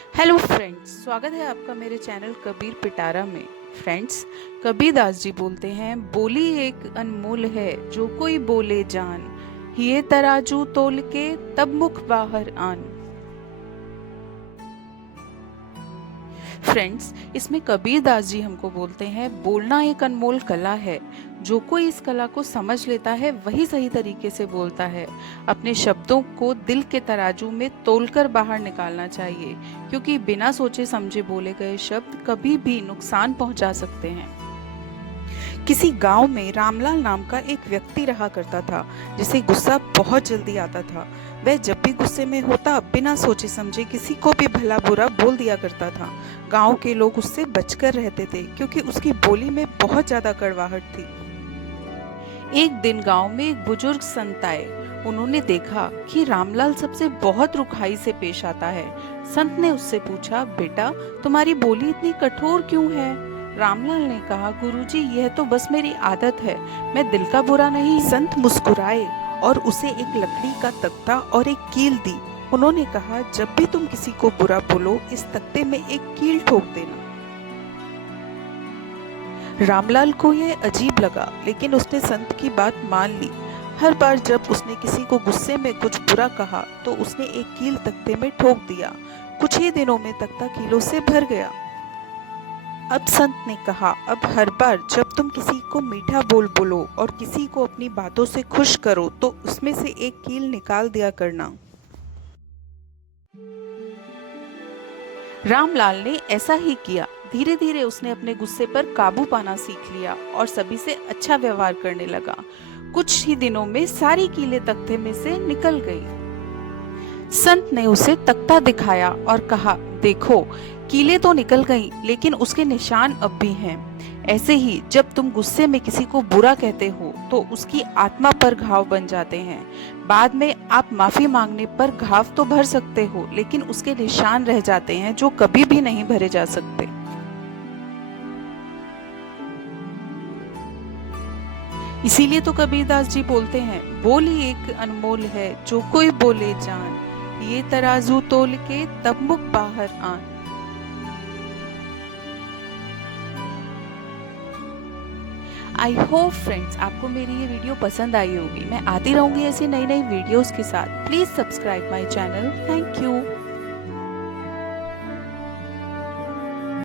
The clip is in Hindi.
हेलो फ्रेंड्स, स्वागत है आपका मेरे चैनल कबीर पिटारा में। फ्रेंड्स, कबीर दास जी बोलते हैं, बोली एक अनमोल है जो कोई बोले जान, ये तराजू तोल के तब मुख बाहर आन। फ्रेंड्स, इसमें कबीर दास जी हमको बोलते हैं, बोलना एक अनमोल कला है। जो कोई इस कला को समझ लेता है वही सही तरीके से बोलता है। अपने शब्दों को दिल के तराजू में तोलकर बाहर निकालना चाहिए, क्योंकि बिना सोचे समझे बोले गए शब्द कभी भी नुकसान पहुंचा सकते हैं। किसी गांव में रामलाल नाम का एक व्यक्ति रहा करता था, जिसे गुस्सा बहुत जल्दी आता था। वह जब भी गुस्से में होता बिना सोचे समझे किसी को भी भला बुरा बोल दिया करता था। गांव के लोग उससे बचकर रहते थे, क्योंकि उसकी बोली में बहुत ज्यादा कड़वाहट थी। एक दिन गांव में एक बुजुर्ग संत आए। उन्होंने देखा कि रामलाल सबसे बहुत रुखाई से पेश आता है। संत ने उससे पूछा, बेटा, तुम्हारी बोली इतनी कठोर क्यों है? रामलाल ने कहा, गुरुजी, यह तो बस मेरी आदत है, मैं दिल का बुरा नहीं। संत मुस्कुराए और उसे एक लकड़ी का तख्ता और एक कील दी। उन्होंने कहा, जब भी तुम किसी को बुरा बोलो, इस तख्ते में एक कील ठोक देना। रामलाल को यह अजीब लगा, लेकिन उसने संत की बात मान ली। हर बार जब उसने किसी को गुस्से में कुछ बुरा कहा तो उसने एक कील तख्ते में ठोक दिया। कुछ ही दिनों में तख्ता कीलों से भर गया। अब संत ने कहा, अब हर बार जब तुम किसी को मीठा बोल बोलो और किसी को अपनी बातों से खुश करो तो उसमें से एक कील निकाल दिया करना। रामलाल ने ऐसा ही किया। धीरे धीरे उसने अपने गुस्से पर काबू पाना सीख लिया और सभी से अच्छा व्यवहार करने लगा। कुछ ही दिनों में सारी कीलें तख्ते में से निकल गई। संत ने उसे तख्ता दिखाया और कहा, देखो, कीलें तो निकल गईं, लेकिन उसके निशान अब भी हैं। ऐसे ही जब तुम गुस्से में किसी को बुरा कहते हो तो उसकी आत्मा पर घाव बन जाते हैं। बाद में आप माफी मांगने पर घाव तो भर सकते हो, लेकिन उसके निशान रह जाते हैं जो कभी भी नहीं भरे जा सकते। इसीलिए तो कबीरदास जी बोलते हैं, बोली एक अनमोल है जो कोई बोले जान, ये तराजू तोल के तब मुख बाहर आन। आई होप फ्रेंड्स, आपको मेरी ये वीडियो पसंद आई होगी। मैं आती रहूंगी ऐसी नई नई वीडियोस के साथ। Please subscribe my channel. Thank you.